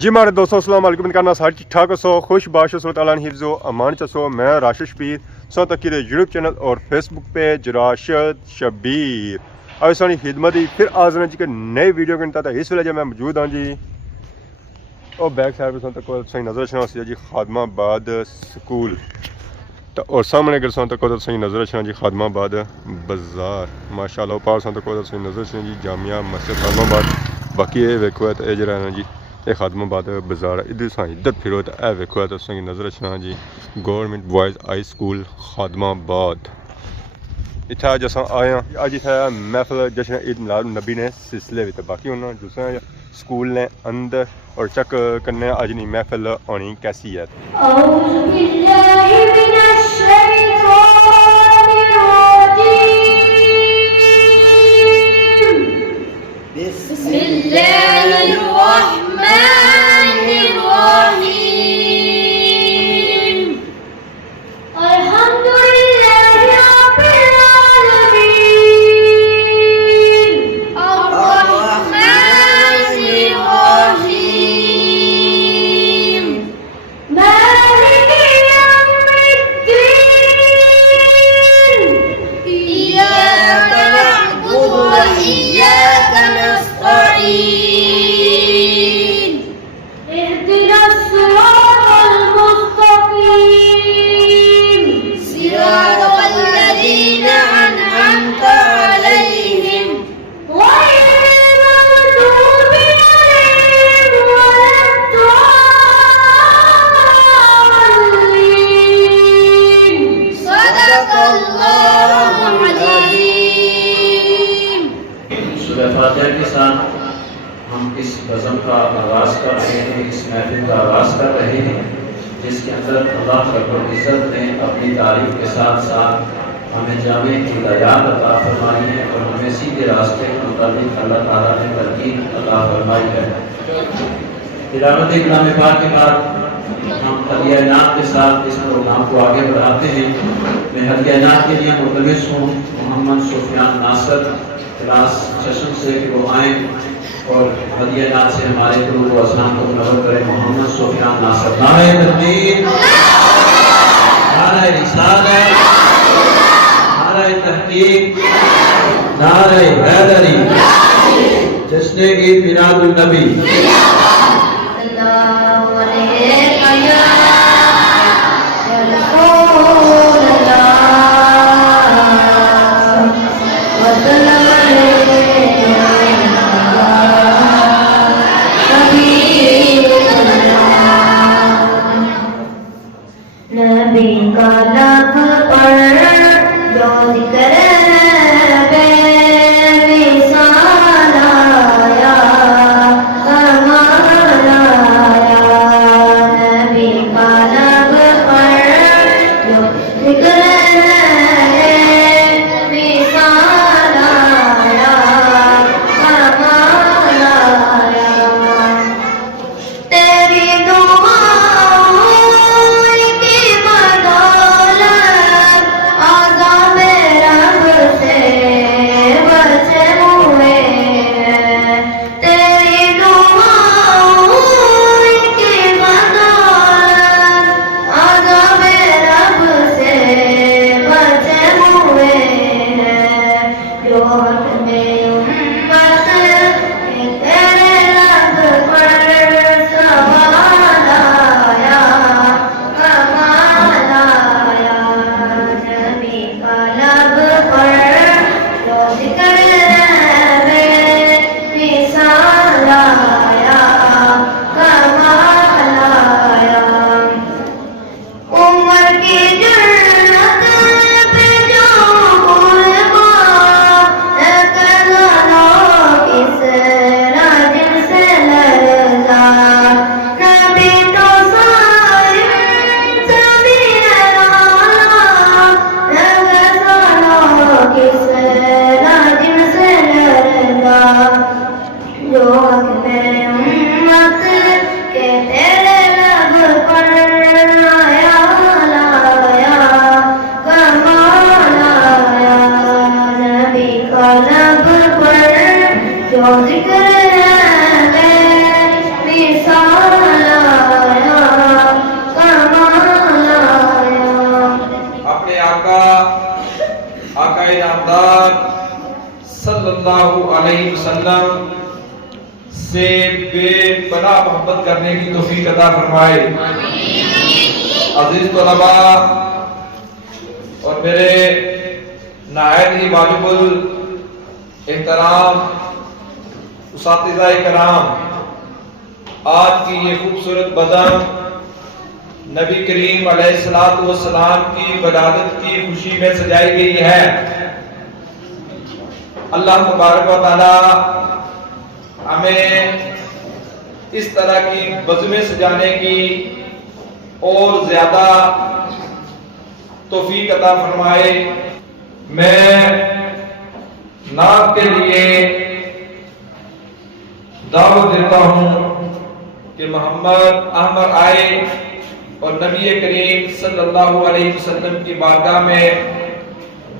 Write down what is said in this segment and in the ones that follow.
جی ہمارے دوستوں السلام علیکم کرنا سارے ٹھیک ٹھاک سو خوش باش سو تعالیٰ نے حفظ و امان چسو میں راشد شبیر سو تک یوٹیوب چینل اور فیس بک پیج راشد شبیر اور سانی خدمت ہی پھر آزر جی کہ نئے ویڈیو کے تحت اس ویلے میں موجود ہوں جی اور بیک سائڈ پہ سو تک صحیح نظر رکھنا سی جی خادم آباد سکول تو اور سامنے اگر سو تک صحیح نظر رکھنا جی خادم آباد بازار ماشاء اللہ پار سو تک صحیح نظر رکھنا جی جامعہ مسجد خادم آباد باقی یہ ویکو ہے تو یہ جڑا ہے جی یہ خادم آباد بازار ادھر سائیں ادھر پھرو تو اے ویکو ہے تو صحیح نظر رکھنا جی گورنمنٹ بوائز ہائی سکول خادم آباد اتنا اج اصل آئے ہیں اج اتنا محفل جشن عید میلاد النبی نے سلسلے میں باقی انہوں نے دوسرے سکول نے اندر اور چیک کرنے اج نہیں محفل آنی کیسی ہے بسم اللہ الرحمن الرحیم فاتحہ کے ساتھ ہم اس بزم کا آغاز کر رہے ہیں، اس محفل کا آغاز کر رہے ہیں جس کے اندر اللہ رب العزت نے اپنی تعریف کے ساتھ ساتھ ہمیں جامع ہدایات عطا فرمائی ہے اور ہمیں سیدھے راستے کے مطابق اللہ تعالیٰ نے ترغیب عطا فرمائی ہے۔ تلاوت کلام پاک کے بعد ہم ہدیہ انعام کے ساتھ اس پروگرام کو آگے بڑھاتے ہیں۔ میں ہدیہ انعام کے لیے ملتمس ہوں محمد سفیان ناصر کلاس چشم سے کہ وہ آئیں اور ہدیہ انعام سے ہمارے گروپ و اذہان کو منور کریں۔ محمد سفیان ناصر۔ نعرہ تکبیر، نعرہ رسالت، نعرہ تحقیق، نعرہ حیدری، جشن عید میلاد النبی۔ نبی کا لب پر جو ذکر بے مثال آیا کمال آیا۔ نبی کا لب پر جو ذکر بے مثال آیا کمال آیا۔ تیری دعاؤں کی بدولت علیہ وسلم سے بے پناہ محبت کرنے کی توفیق عطا فرمائے۔ عزیز طلباء اور میرے نہایت ہی واجب الاحترام اساتذہ کرام، آج کی یہ خوبصورت بزم نبی کریم علیہ الصلوۃ والسلام کی ولادت کی خوشی میں سجائی گئی ہے۔ اللہ تبارک و تعالی ہمیں اس طرح کی بزمیں سجانے کی اور زیادہ توفیق عطا فرمائے۔ میں نعت کے لیے دعوت دیتا ہوں کہ محمد احمد آئے اور نبی کریم صلی اللہ علیہ وسلم کی بارگاہ میں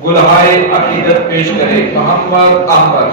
گلہائے عقیدت پیش کرے۔ محمد احمد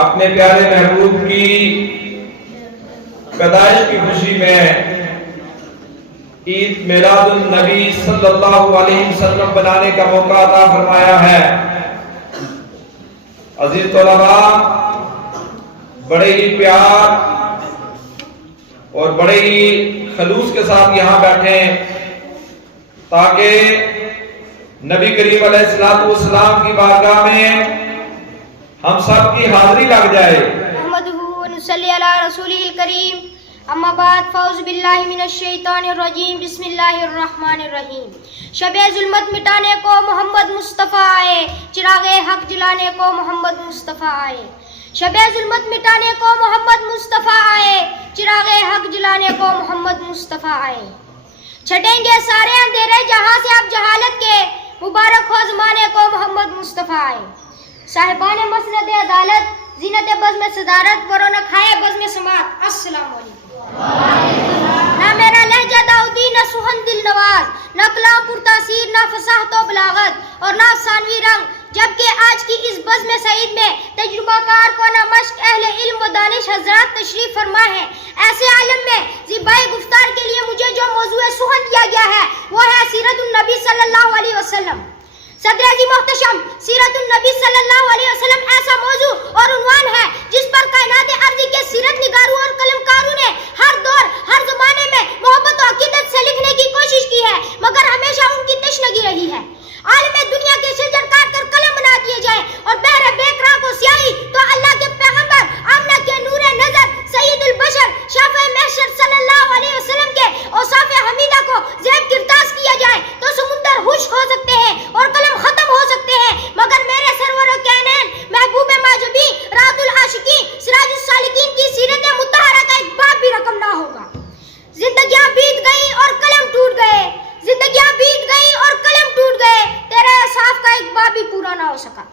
اپنے پیارے محبوب کی پیدائش کی خوشی میں عید میلاد النبی صلی اللہ علیہ وسلم بنانے کا موقع عطا فرمایا ہے۔ عزیز طلباء، بڑے ہی پیار اور بڑے ہی خلوص کے ساتھ یہاں بیٹھیں تاکہ نبی کریم علیہ السلام کی بارگاہ میں ہم سب کی حاضری لگ جائے۔ نحمده ونصلي على رسوله الكريم، اما بعد، فاعوذ باللہ من الشیطان الرجیم، بسم اللہ الرحمن الرحیم۔ شب ظلمت مٹانے کو محمد مصطفیٰ آئے، چراغ حق جلانے کو محمد مصطفیٰ آئے۔ شب ظلمت مٹانے کو محمد مصطفیٰ آئے، چراغ حق جلانے کو محمد مصطفیٰ آئے۔ چھٹیں گے سارے اندھیرے جہاں سے اب جہالت کے، مبارک ہو زمانے کو محمد مصطفیٰ آئے۔ صاحبان مسند عدالت، زینت بزم صدارت، ورنہ کھائے بزم سماعت، السلام علیکم۔ نہ میرا لہجہ داؤدی، نہ سخن دل نواز، نہ کلام پر تاثیر، نہ فصاحت و بلاغت اور نہ افسانوی رنگ، جبکہ آج کی اس بزم سعید میں تجربہ کار کو نہ مشق اہل علم و دانش حضرات تشریف فرما ہے۔ ایسے عالم میں زیبائے گفتار کے لیے مجھے جو موضوع سخن دیا گیا ہے وہ ہے سیرت النبی صلی اللہ علیہ وسلم۔ صدر عزیز محتشم، سیرت النبی صلی اللہ علیہ وسلم ایسا موضوع اور عنوان ہے جس پر کائنات ارضی کے سیرت نگاروں اور قلمکاروں نے ہر دور ہر زمانے میں محبت و عقیدت سے لکھنے کی کوشش کی ہے، مگر ہمیشہ ان کی تشنگی رہی ہے۔ عالم دنیا کے شجر کاٹ کر قلم بنا دیے جائیں اور بحر بیکراں کو سیاہی تو اللہ کے پیغمبر آمنہ کے نور نظر سید البشر شافع محشر صلی اللہ علیہ وسلم کے اوصاف حمیدہ کو زیب کرتاس کیا جائے تو سمندر خشک ہو سکتے ہیں اور قلم ختم ہو سکتے ہیں، مگر میرے سرور کائنین محبوب ماجبی رات العاشقین سراج السالکین کی سیرت مطہرہ کا ایک باب بھی رقم نہ ہوگا۔ زندگیاں بیت گئی اور قلم ٹوٹ گئے، زندگیاں بیت گئی اور قلم ٹوٹ گئے، تیرے اصحاف کا ایک باب بھی پورا نہ ہو سکا۔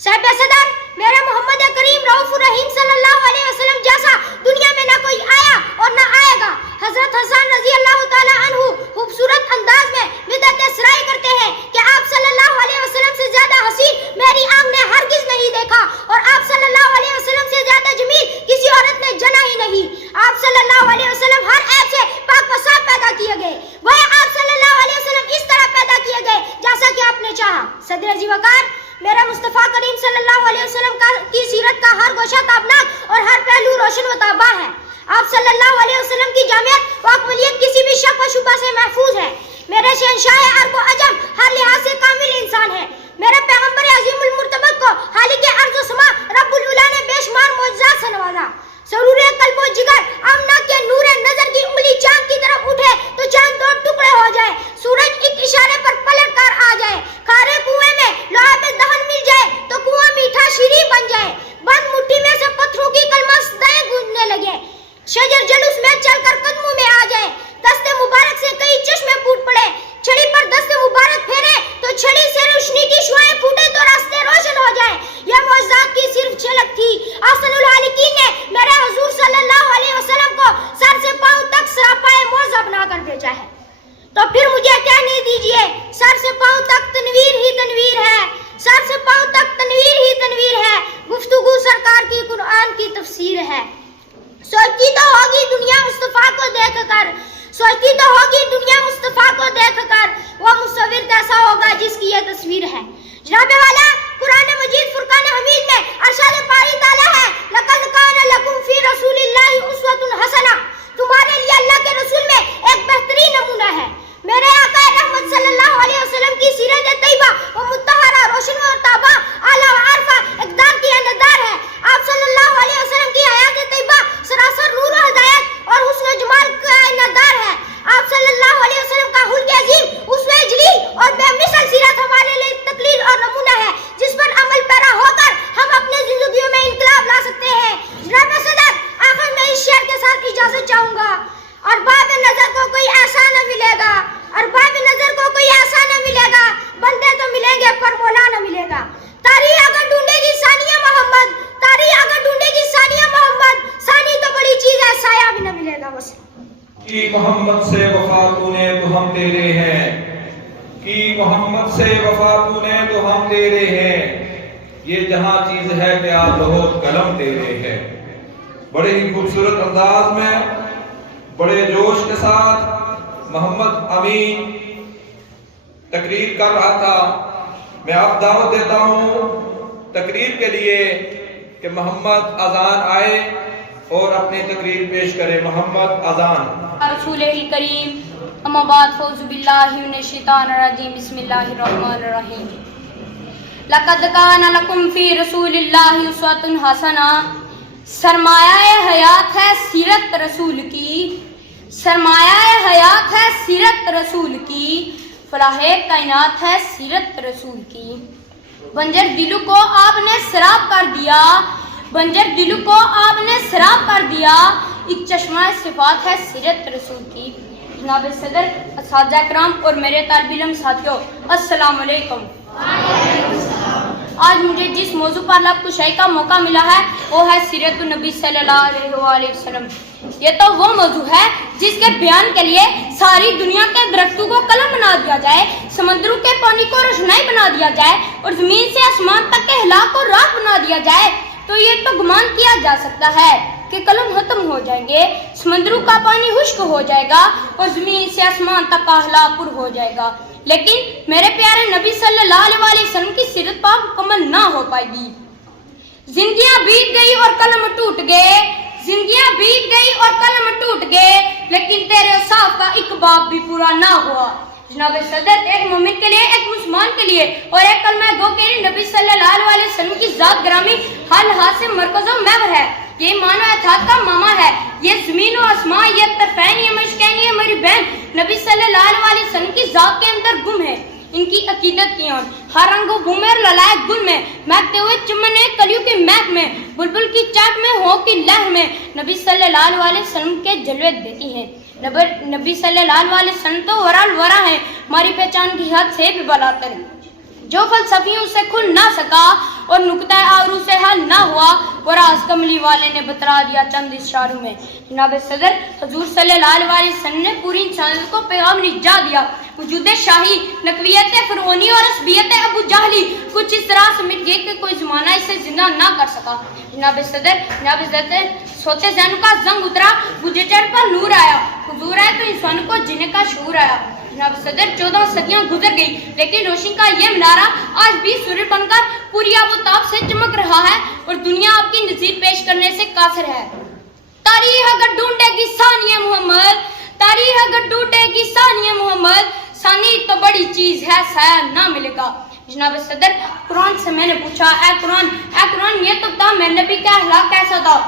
صاحب صدر میرے محمد کریم رؤوف الرحیم صلی اللہ علیہ وسلم جیسا دنیا میں نہ کوئی آیا اور نہ آئے گا۔ حضرت حسن رضی اللہ تعالی عنہ خوبصورت انداز میں بدعت سرائی کرتے ہیں کہ آپ صلی اللہ علیہ وسلم سے زیادہ حسین میری آنکھ نے ہرگز نہیں دیکھا اور آپ صلی اللہ علیہ وسلم سے زیادہ جمیل کسی عورت نے جنا ہی نہیں۔ آپ صلی اللہ علیہ وسلم ہر عیب سے پاک و صاف پیدا کیے گئے، وہ آپ صلی اللہ علیہ وسلم اس طرح پیدا کیے گئے جیسا کہ آپ نے چاہا۔ صدر عزیز وقار میرا مصطفیٰ کریم صلی اللہ علیہ وسلم کی سیرت کا ہر گوشہ تابناک اور ہر پہلو روشن و تابع ہے۔ آپ صلی اللہ علیہ وسلم کی جامعیت و اکملیت کسی بھی شک و شبہ سے محفوظ ہے۔ میرے شہنشاہ عرب و عجم ہر لحاظ سے کامل انسان ہے۔ میرے پیغمبر عظیم المرتبت کو خالق ارض و سما رب العلا نے بے شمار معجزات سے نوازا۔ سرور قلب و جگر آمنہ کے نور نظر کی انگلی چاند کی طرف اٹھے تو چاند دو ٹکڑے ہو جائے، سورج ایک اشارے پر پلٹ کر آ جائے، کھارے کنویں میں لعاب دہن مل جائے تو کنواں میٹھا شیریں بن جائے، بند مٹھی میں سے پتھروں کی کلمہ صدائیں گونجنے لگے، شجر جلوس میں چل کر قدموں میں آ جائے، دست مبارک سے کئی چشمے پھوٹ پڑے، چھڑی پر دست مبارک پھیرے تو چھڑی سے روشنی کی شعاعیں پھوٹے تو راستے روشن ہو جائے۔ یہ معجزات کی صرف جھلک تھی۔ احسن الخالقین نے میرے حضور صلی اللہ علیہ وسلم کو سر سے پاؤں تک سراپائے معجزہ بنا کر بھیجا ہے، تو پھر مجھے کہنے دیجئے سر سے پاؤں تک تنویر ہی تنویر ہے، سر سے پاؤں تک تنویر ہی تنویر ہے، گفتگو سرکار کی قرآن کی تفسیر ہے۔ سوچتی تو ہوگی دنیا مصطفیٰ کو دیکھ کر، سوچتی تو ہوگی دنیا مصطفیٰ کو دیکھ کر، وہ مصور کیسا ہوگا جس کی یہ تصویر ہے۔ جناب والا قرآن مجید فرقان حمید میں ارشاد باری تعالیٰ ہے، لَقَدْ كَانَ لَكُمْ فِي رَسُولِ اللَّهِ أُسْوَةٌ حَسَنَةٌ، تمہارے لیے اللہ کے رسول میں ایک بہترین نمونہ ہے۔ میرے آقا رحمت صلی اللہ علیہ وسلم کی سیرت طیبہ و مطہرہ روشن و تابع اعلیٰ و عارفہ اقدار کی اندار ہے۔ آپ صلی اللہ علیہ وسلم کی حیات طیبہ سراسر نور و ہدایت اور حسن و جمال کا اندار ہے۔ آپ صلی اللہ علیہ وسلم کا خلق عظیم اسوہ جلیل اور بے مثل سیرت ہمارے لیے تقلید اور نمونہ ہے جس پر عمل پیرا ہو کر ہم اپنے زندگیوں میں انقلاب لا سکتے ہیں۔ جناب صدر آخر میں اس شعر کے ساتھ اجازت چاہوں گا، اور باب نظر کو کوئی ایسا نہ ملے گا، اور باب نظر کو کوئی ایسا نہ ملے گا، بندے تو ملیں گے پر مولا نہ ملے گا۔ تاریخ اگر ڈھونڈے گی ثانیہ محمد، تاریخ اگر ڈھونڈے گی ثانیہ محمد، ثانی تو بڑی چیز ہے، سایہ بھی نہ ملے گا اسے۔ کی محمد سے وفا تو نے تو ہم تیرے ہیں، کی محمد سے وفا تو نے تو ہم تیرے ہیں، یہ جہاں چیز ہے پیار لہو قلم تیرے ہے۔ بڑے ہی خوبصورت انداز میں بڑے جوش کے ساتھ محمد امین تقریر کر رہا تھا، میں اب دعوت دیتا ہوں تقریر کے لیے کہ محمد اذان آئے اور اپنی تقریر پیش کرے۔ محمد اذان۔ رسول کریم، اما بعد فوز باللہ من الشیطان الرجیم، بسم اللہ الرحمن الرحیم۔ لقد کان لکم فی رسول اللہ اسوۃ حسنہ، سرمایہ حیات ہے سیرت رسول کی، سرمایہ حیات ہے سیرت رسول کی، فلاح کائنات ہے سیرت رسول کی۔ بنجر دلوں کو آپ نے سراب کر دیا، بنجر دلوں کو آپ نے سراب کر دیا، ایک چشمہ صفات ہے سیرت رسول کی۔ جناب صدر، اساتذہ کرام اور میرے طالب علم ساتھیوں، السلام علیکم۔ آج مجھے جس موضوع پر لب کشائی کا موقع ملا ہے وہ ہے سیرت النبی صلی اللہ علیہ وسلم۔ یہ تو وہ موضوع ہے جس کے بیان کے لیے ساری دنیا کے درختوں کو قلم بنا دیا جائے، سمندروں کے پانی کو روشنائی بنا دیا جائے اور زمین سے آسمان تک کے ہلا کو راکھ بنا دیا جائے تو یہ تو گمان کیا جا سکتا ہے کہ قلم ختم ہو جائیں گے، سمندروں کا پانی خشک ہو جائے گا اور زمین سے آسمان تک کا ہلا پر ہو جائے گا، لیکن میرے پیارے نبی صلی اللہ علیہ وسلم کی سیرت پاک مکمل نہ ہو پائے گی۔ زندگیاں بیت گئی اور قلم ٹوٹ گئے، زندگیاں بیت گئی اور قلم ٹوٹ گئے، لیکن تیرے اوصاف کا ایک باب بھی پورا نہ ہوا۔ جناب صدر، ایک مومن کے لیے، ایک مسلمان کے لیے اور ایک کلمہ گو کے لیے نبی صلی اللہ علیہ وسلم کی ذات گرامی ہر لحاظ سے مرکز و محور ہے۔ یہ ایمان و اطاعت کا ماما ہے، یہ زمین و آسمان، یہ طرفین، یہ مشکین، یہ میری بہن نبی صلی اللہ علیہ وسلم کی ذات کے اندر گم ہے۔ ان کی عقیدت کیوں ہر رنگ و بو میں اور للائے گل میں، مہکتے ہوئے چمن کلیوں کی مہک میں، بلبل کی چاٹ میں، ہو کی لہر میں نبی صلی اللہ علیہ وسلم کے جلوے دیتی ہیں۔ نبی صلی اللہ علیہ وسلم تو ورا الورا ہے، ہماری پہچان کی حد سے بھی بالاتر ہے۔ جو فلسفیوں سے کھل نہ سکا اور نکتہ آورو سے حل نہ ہوا، وہ راز کملی والے نے بتلا دیا چند اشاروں میں۔ جناب صدر، حضور صلی اللہ علیہ وسلم نے پوری انسانیت کو پیغام نجات دیا۔ وجود شاہی، نقویت فرعونی اور عصبیت ابو جہلی کچھ اس طرح سے مٹ گئی کہ کوئی زمانہ اسے زندہ نہ کر سکا۔ جناب صدر، سوتے ذہن کا زنگ اترا، بجھے چڑھ پر نور آیا، حضور آئے تو انسان کو جینے کا شعور آیا۔ جناب صدر، 14 صدیاں گزر گئی لیکن روشنی کا یہ منارہ آج بھی سورج بن کر پوری آب و تاب سے چمک رہا ہے اور دنیا آپ کی نظیر پیش کرنے سے قاصر ہے۔ تاریخ اگر ڈھونڈے گی ثانیہ محمد، تاریخ اگر ڈھونڈے گی ثانیہ محمد، ثانی تو بڑی چیز ہے سایہ نہ ملے گا۔ جناب صدر، قرآن سے میں نے پوچھا، اے قرآن یہ تو بتا میں نبی کا اخلاق کیسا تھا؟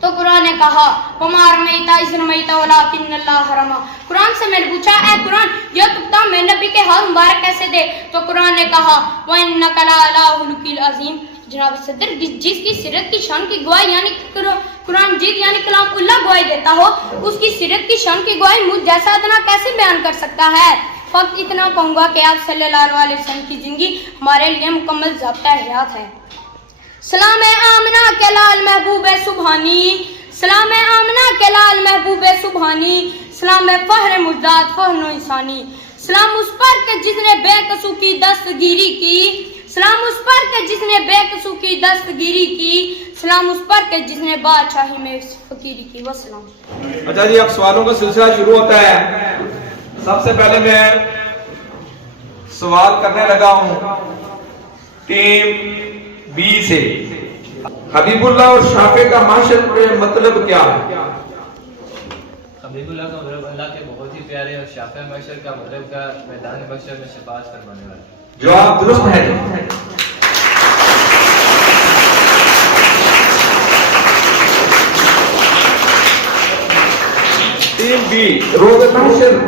تو قرآن نے کہا وَمَا رَمَيْتَ إِذْ رَمَيْتَ وَلَٰكِنَّ اللَّهَ رَمَىٰ۔ قرآن سے میں نے پوچھا، اے قرآن یہ تو بتا میں نبی کے ہاتھ مبارک کیسے تھے؟ تو قرآن نے کہا وَإِنَّكَ لَعَلَىٰ خُلُقٍ عَظِيمٍ۔ جناب صدر، جس کی سیرت کی شان کی گواہی یعنی قرآن جیت یعنی کلام اللہ گواہی دیتا ہو، اس کی سیرت کی شان کی گواہی مجھ جیسا ادنا کیسے بیان کر سکتا ہے؟ فقط اتنا کہوں گا کہ آپ صلی اللہ علیہ وسلم کی زندگی ہمارے لیے مکمل ضابطہ حیات ہے۔ سلام آمنہ کے لال محبوب سبحانی، سلام آمنہ کے لال محبوب سبحانی، سلام فہر مجداد فہر و انسانی، سلام اس پر کہ جس نے بے قصو کی دستگیری کی، سلام اس پر کہ جس نے بے قصو کی دستگیری کی، سلام اس پر کہ جس نے بادشاہی میں فقیری کی۔ وسلام۔ اچھا جی، اب سوالوں کا سلسلہ شروع ہوتا ہے۔ سب سے پہلے میں سوال کرنے لگا ہوں ٹیم بی سے۔ حبیب اللہ اور شافع کا معاشر میں مطلب کیا ہے؟ حبیب اللہ کا مطلب اللہ کے بہت ہی پیارے اور شافع محشر کا مطلب کا میدان محشر میں شفاعت فرمانے والا۔ جواب درست ہے۔ ٹیم بی، روز محشر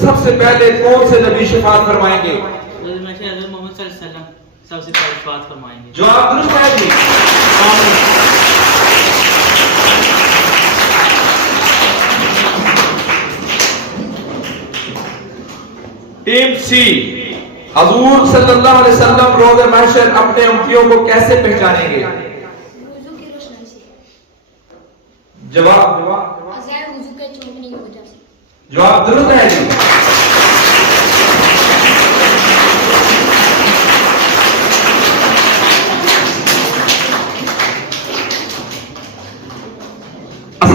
سب سے پہلے کون سے نبی شفاعت فرمائیں گے؟ روز محشر حضرت محمد صلی اللہ علیہ وسلم سب سے پہلے شفاعت فرمائیں گے۔ جواب درست ہے جی۔ ٹیم سی، حضور صلی اللہ علیہ وسلم روز محشر اپنے امتیوں کو کیسے پہچانیں گے؟ وضو کی روشنی سے، جواب غیر وضو کے چمکنے کی وجہ سے۔ جواب درست ہے جی۔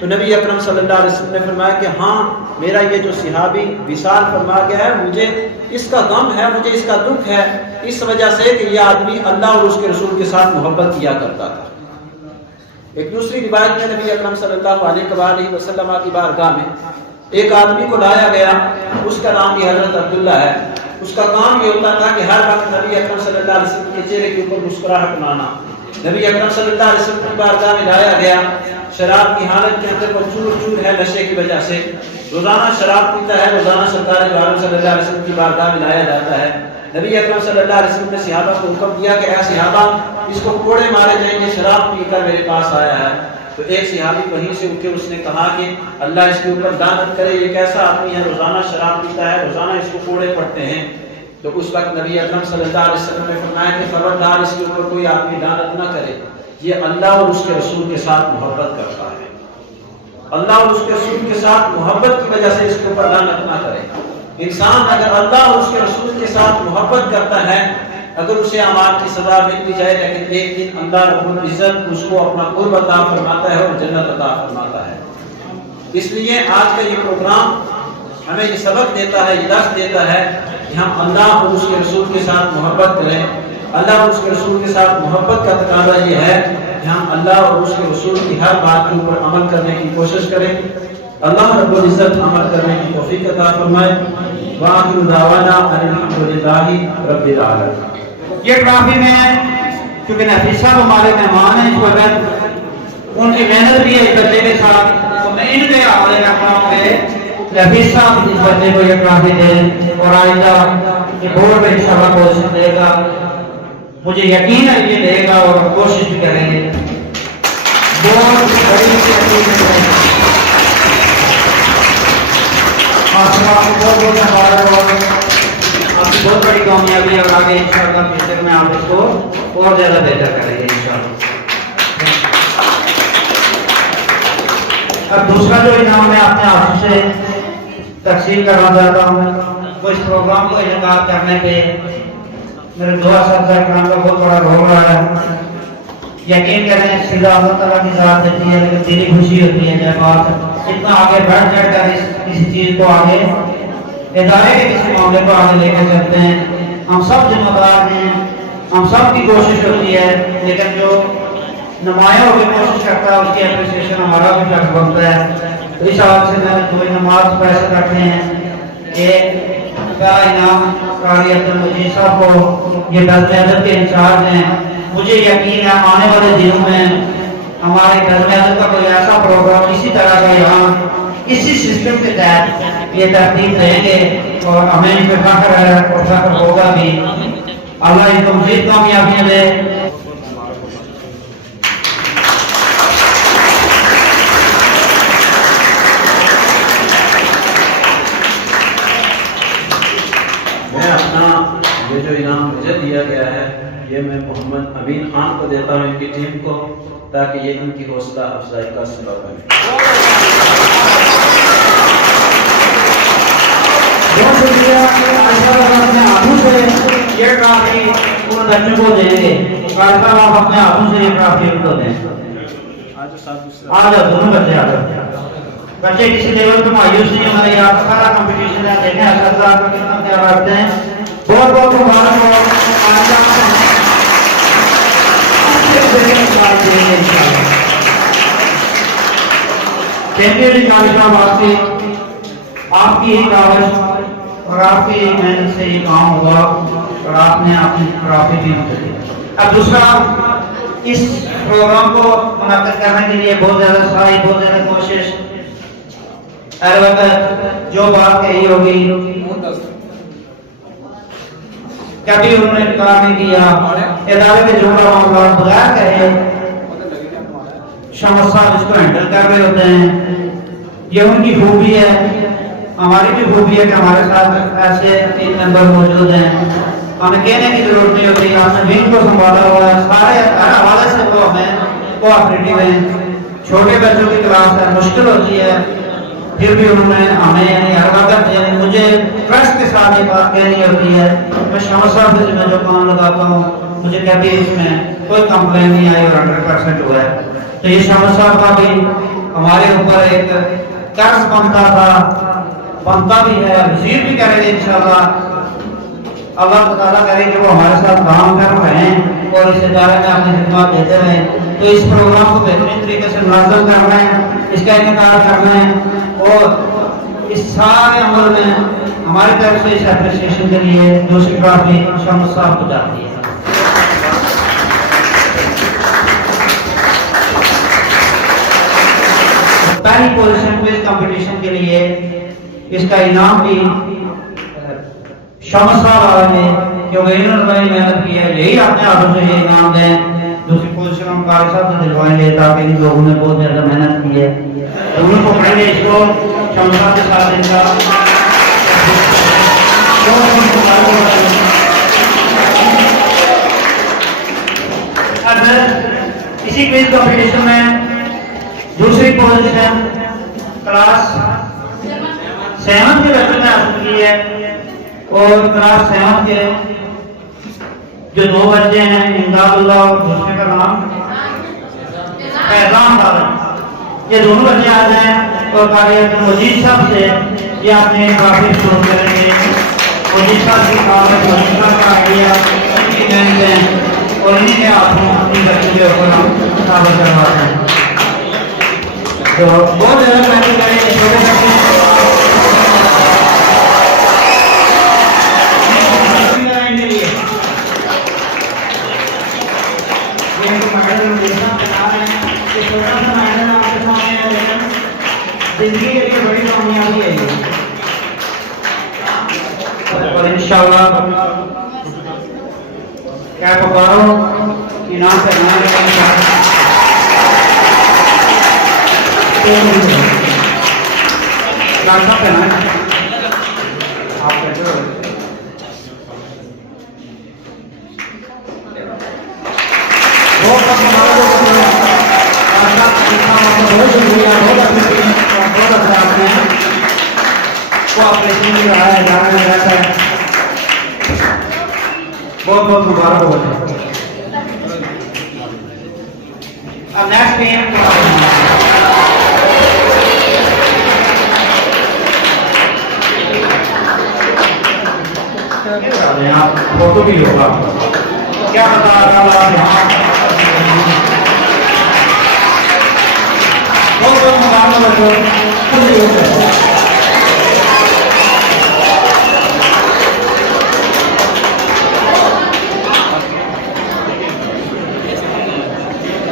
تو نبی اکرم صلی اللہ علیہ وسلم نے فرمایا کہ ہاں میرا یہ جو صحابی وصال فرما گیا ہے، مجھے اس کا غم ہے، مجھے اس کا دکھ ہے، اس وجہ سے کہ یہ آدمی اللہ اور اس کے رسول کے ساتھ محبت کیا کرتا تھا۔ ایک دوسری روایت میں نبی اکرم صلی اللہ علیہ وسلم کی بارگاہ میں ایک آدمی کو لایا گیا، اس کا نام بھی حضرت عبداللہ ہے۔ اس کا کام یہ ہوتا تھا کہ ہر وقت نبی اکرم صلی اللہ علیہ وسلم کے چہرے کے اوپر مسکراہٹ لانا۔ نبی اکرم صلی اللہ علیہ وسلم کی بارگاہ میں لایا گیا، شراب کی حالت کے اندر وہ چور چور ہے نشے کی وجہ سے، روزانہ شراب پیتا ہے، روزانہ سرکار دو عالم صلی اللہ علیہ وسلم کی بارگاہ میں لایا جاتا ہے۔ نبی اکرم صلی اللہ علیہ وسلم نے صحابہ کو حکم دیا کہ اے صحابہ اس کو کوڑے مارے جائیں گے، شراب پی کر میرے پاس آیا ہے۔ تو ایک صحابی وہیں سے اٹھ کے اس نے کہا کہ اللہ اس کے اوپر لعنت کرے، یہ کیسا آدمی ہے، روزانہ شراب پیتا ہے، روزانہ اس کو کوڑے پڑتے ہیں۔ تو اس وقت نبی اکرم صلی اللہ علیہ وسلم نے فرمایا کہ خبردار اس کے اوپر کوئی آدمی لعنت نہ کرے، یہ اللہ اور اس کے رسول کے ساتھ محبت کرتا ہے، اللہ اور اس کے رسول کے ساتھ محبت کی وجہ سے اس کے اوپر لعنت نہ کرے۔ انسان اگر اللہ اور اس کے رسول کے ساتھ محبت کرتا ہے، اگر اسے اعمال کی سزا مل بھی جائے، لیکن ایک دن اللہ رب العزت اس کو اپنا قرب عطا فرماتا ہے اور جنت عطا فرماتا ہے۔ اس لیے آج کا یہ پروگرام ہمیں یہ سبق دیتا ہے، یہ درس دیتا ہے کہ ہم اللہ اور اس کے رسول کے ساتھ محبت کریں۔ اللہ اور اس کے رسول کے ساتھ محبت کا تقاضا یہ ہے کہ ہم اللہ اور اس کے رسول کی ہر بات کے اوپر عمل کرنے کی کوشش کریں۔ اللہ رب العزت عمل کرنے کی توفیق عطا فرمائے۔ وآخر دعوانا ان الحمدللہ رب العالمین۔ یہ ٹرافی میں کیونکہ نفیس صاحب ہمارے مہمان ہیں اس وقت، ان کی محنت بھی ہے اس بچے کے ساتھ، تو میں ان کے حوالے رکھتا ہوں کہ نفیس صاحب اس بچے کو یہ ٹرافی دیں اور آئندہ یہ بورڈ میں انشاءاللہ کوشش دے گا، مجھے یقین ہے یہ دے گا اور کوشش بھی کریں گے۔ بورڈ بڑی بہت بہت مبارک اور آپ کی بہت بڑی کامیابی ہے، اور آگے انشاءاللہ فیوچر میں آپ اس کو اور زیادہ بہتر کریں گے انشاءاللہ۔ اب دوسرا جو انعام میں اپنے ہاتھوں سے تقسیم کرنا چاہتا ہوں، وہ اس پروگرام کو انعقاد کرنے پہ میرے دو اساتذہ کرام کا بہت بڑا رول رہا ہے۔ یقین کریں سیدھا اللہ تعالیٰ کی ذات دیتی ہے، لیکن دلی خوشی ہوتی ہے جب آپ اتنا آگے بڑھ چڑھ کر کسی چیز کو آگے ادارے کے کسی معاملے کو آگے لے کے چلتے ہیں۔ ہم سب ذمہ دار ہیں، ہم سب کی کوشش ہوتی ہے، لیکن جو نمایاں ہو کے کوشش کرتا ہے اس کی اپریسیشن ہمارا بھی فرض بنتا ہے۔ تو اس حوالے سے میں نے دو انعامات پیسے رکھے ہیں۔ ایک کا انعام قاری عبد المجید صاحب کو، یہ نظم ادب کے انچارج ہیں، مجھے یقین ہے آنے والے دنوں میں ہمارے نظم ادب کا کوئی ایسا پروگرام اسی طرح کا یہاں اسی سسٹم کے تحت یہ ترتیب دیں گے اور ہمیں ان پہ فخر ہے اور فخر ہوگا بھی۔ اللہ ان کو مزید کامیابیاں دے۔ میں اپنا یہ جو انعام مجھے دیا گیا ہے یہ میں محمد امین خان کو دیتا ہوں، ان کی ٹیم کو، تاکہ یہ ان کی حوصلہ افزائی کا سبب بنے۔ بہت شکریہ۔ اپنے ہاتھوں سے یہ ٹرافی ان بچوں کو دیں گے، آپ اپنے ہاتھوں سے یہ ٹرافی ان کو دیں۔ آ جاؤ دونوں بچے، آ جاؤ بچے کسی لیول پہ مایوس نہیں ہونا، یہ آپ سارا کمپٹیشن ہے، دیکھیں اساتذہ آپ کو کتنا پیار رکھتے ہیں۔ بہت بہت مبارک ہو۔ آپ کی ہی کاوش اور آپ کی محنت سے یہ کام ہوا اور آپ نے اپنی ٹرافی بھی دی۔ اب دوسرا، اس پروگرام کو منعقد کرنے کے لیے بہت زیادہ سعی، بہت زیادہ کوشش، البتہ جو بات کہی ہوگی کبھی انہوں نے انکار نہیں کیا۔ ادارے کے جملہ معاملات بغیر کہے شمس صاحب اس کو ہینڈل کر رہے ہوتے ہیں، یہ ان کی خوبی ہے، ہماری بھی خوبی ہے کہ ہمارے ساتھ ایسے تین ممبر موجود ہیں، ہمیں کہنے کی ضرورت نہیں ہوتی، ہم نے ون کو سنبھالا ہوا ہے، سارے ہر حوالے سے وہ ہمیں کوآپریٹو ہیں۔ چھوٹے بچوں کی کلاس ہے، مشکل ہوتی ہے، پھر بھی انہوں نے ہمیں یعنی ہر وقت مجھے ٹرسٹ کے ساتھ یہ بات کہنی ہوتی ہے، میں شمس صاحب سے میں جو کام لگاتا ہوں مجھے کبھی اس میں کوئی کمپلین نہیں آئی اور 100% ہوا ہے۔ تو یہ شمس صاحب کا بھی ہمارے اوپر ایک قرض بنتا بھی ہے، وزیر بھی کریں گے انشاءاللہ۔ اللہ تعالیٰ کرے کہ وہ ہمارے ساتھ کام کر رہے ہیں اور اس ادارے میں اپنی خدمات دیتے رہیں، تو اس پروگرام کو بہترین طریقے سے منظم کرنا ہے، اس کا انعقاد کرنا ہے، اور اس سارے عمل میں ہماری طرف سے اس اپریسیشن کے لیے دوسری ٹرافی شمس صاحب کو جاتی ہے۔ پہلی پوزیشن پہ اس کمپٹیشن کے لیے اس کا انعام بھی شمس صاحب آئے ہیں، کیونکہ انہوں نے بڑی محنت کی ہے، یہی اپنے ہاتھوں سے یہ انعام دیں۔ دوسری پوزیشن ہم قاری صاحب سے دلوائیں گے تاکہ ان لوگوں نے بہت زیادہ محنت کی ہے، دونوں کو پڑھیں گے اس کو شمس صاحب کے ساتھ ان کا اسی کوئز کمپٹیشن میں دوسری پوزیشن کلاس 7 کے بچوں نے حاصل کی ہے، اور کلاس 7 کے جو 2 بچے ہیں امداد اللہ اور دوسرے کا نام فیضان صاحب، یہ دونوں بچے آ جائیں اور قاری عبدالمجید صاحب سے یہ اپنے کافی شروع کریں گے۔ مجید صاحب کی کام مجید صاحب کا آئیڈیا ان کی محنت ہے اور انہیں کے ہاتھوں اپنی بچوں کے اوپر ہم ثابت کرواتے ہیں، تو بہت زیادہ محنت کریں گے چھوٹے بچے زندگی کے لیے بڑی کامیابی ہے یہ، اور انشاءاللہ کیا پکارو انعام سے بہت بہت مبارک ہو جائے۔ اب نیکسٹ ٹیم یہاں فوٹو بھی ہوگا، کیا بتا رہا یہاں بہت بہت مبارک ہو جائے۔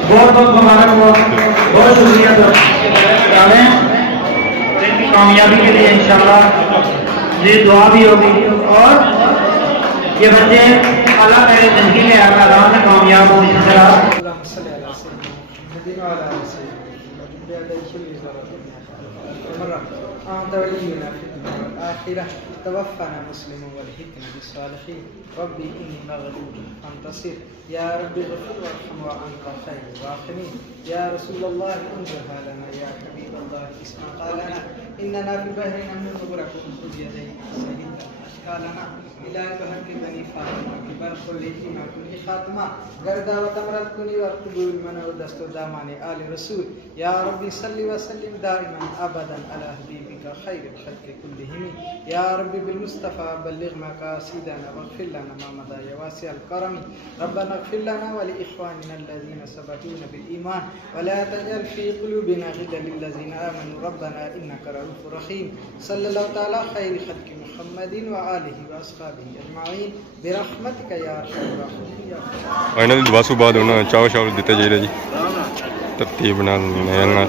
بہت بہت مبارک ہو، بہت شکریہ ڈالیں ان کی کامیابی کے لیے انشاءاللہ یہ دعا بھی ہوگی، اور یہ بچے اللہ میرے زندگی میں اللہ میں کامیاب ہوں اسی طرح۔ أنت ولينا في الدنيا والآخرة توفنا مسلما والحقنا بالصالحين ربي إني مغلوب فانتصر يا ربي اغفر وارحم وأنت خير الراحمين يا رسول الله انظرها لنا يا حبيب الله اسمع قالنا إننا في البحر نمن غرقكم خذ يديك سهلنا أشكالنا إلى بحر بني فاطمة كبر خليتي ما كل خاتمة غردا وتمرد كني والقبول من ودست دامان آل رسول يا ربي صل وسلم دائما أبدا على حبيبك خير الخلق كلهم يا ربي بالمصطفى بلغ مقاصدنا واغفر لنا ما مضى يا واسع الكرم ربنا اغفر لنا ولإخواننا الذين سبقونا بالإيمان ولا تجعل في قلوبنا غلا للذين آمنوا ربنا إنك رؤوف رحيم صلى الله تعالى خير خلق محمد وآله وأصحابه أجمعين برحمتك يا أرحم الراحمين يا رب ਇਹਨਾਂ ਦੀ ਦੁਆ ਤੋਂ ਬਾਅਦ ਉਹਨਾਂ ਚਾਹ ਸ਼ਾਵਰ ਦਿੱਤੇ ਜਾਈਦਾ ਜੀ ਤਰਤੀਬ ਨਾਲ ਨੈਲ ਨਾਲ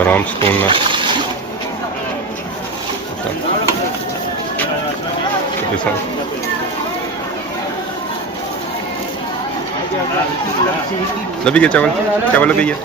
ਆਰਾਮ ਸਕੂਨ ਨਾਲ ਤੇ ਸਭ لبی گیا چاول لبی گیا